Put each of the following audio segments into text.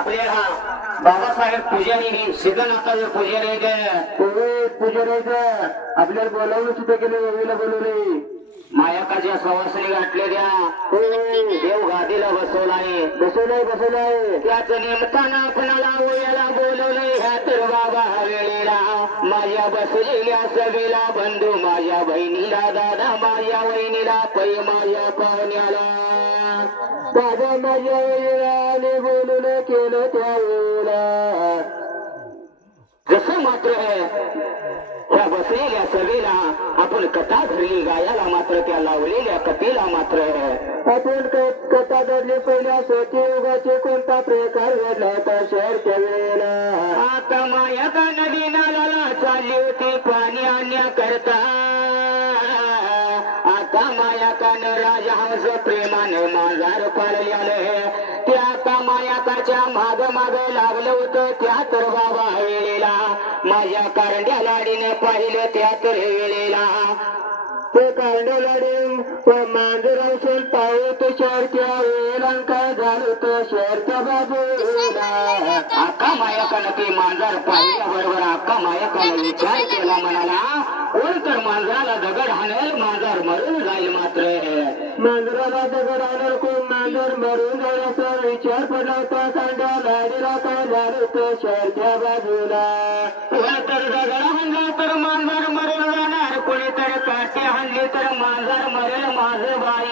आपल्याला बाबासाहेब पुजारी सिद्धनाथाचे पुजारी. गे पुजारायचं आपल्याला बोलावलं सुद्धा गेलं ओवीला बोलवले मायकाच्या द्या. देव गादीला बसवलाय. बसवलाय बसवलाय. त्याच निमतानं आपणाला ओयाला बोलवलंय. ह्या तर बाबा माझ्या बसलेल्या सगळेला बंधू माझ्या बहिणीला दादा माझ्या वहिनीला पै माझ्या पाहुण्याला. दादा माझ्या वेळाने बोलून केलं त्यावेळेला. जसं मात्र त्या बसलेल्या सगळेला आपण कथा धरली गायाला मात्र त्या लावलेल्या कथेला मात्र आपण कथा दडली पहिल्या सत्ययुगाचे कोणता प्रकार घडला होता शहरच्या वेळेला आता माया का नदी नाल्याला चालली होती पाणी आणण्याकरता. आता माया राजा हंस प्रेमान मांजार पाळल्याले त्या का मायाकाच्या माग माग लागलं होतं त्या तर बाबा वेळेला माझ्या कारंड्या लाडीने पाहिलं त्या तर वेळेला ते कारंड्या लाडी मांजराव कांडलाडी पाहू पाहत शहरच्या वेळेला काय झालं होतं शहरच्या बाजूला अक्का मायकानं ते मांजार पाहिल्या बरोबर अक्का मायकानं विचार केला म्हणाला कोण तर मांजराला दगड हाणेल मांजार मरून मांजराला दगड आणल कोण मांजर मरून जाण्याचा विचार पडला होता कांड्या लाडीला काय झालं होतं शहरच्या बाजूला तर दगड हल्ला तर मांजर मरून जाणार कोणीतरी काठी हाणली तर मांजर मरेल माझ बाई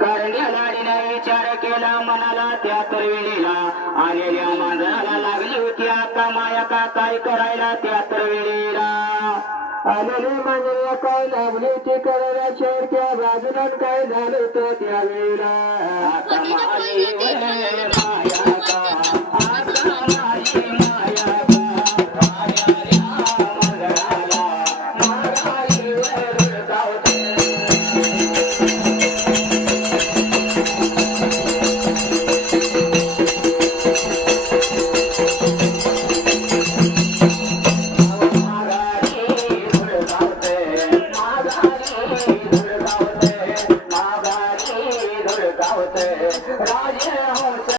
कारण्या लाडीने विचार केला मनाला त्या तर वेळेला आलेल्या मांजराला लागली होती आता माया का काय करायला त्या तर वेळेला आलेले मांजराला काय लागली ते करायला शहरच्या बाजूला काय झालं होतं त्यावेळेला? राजे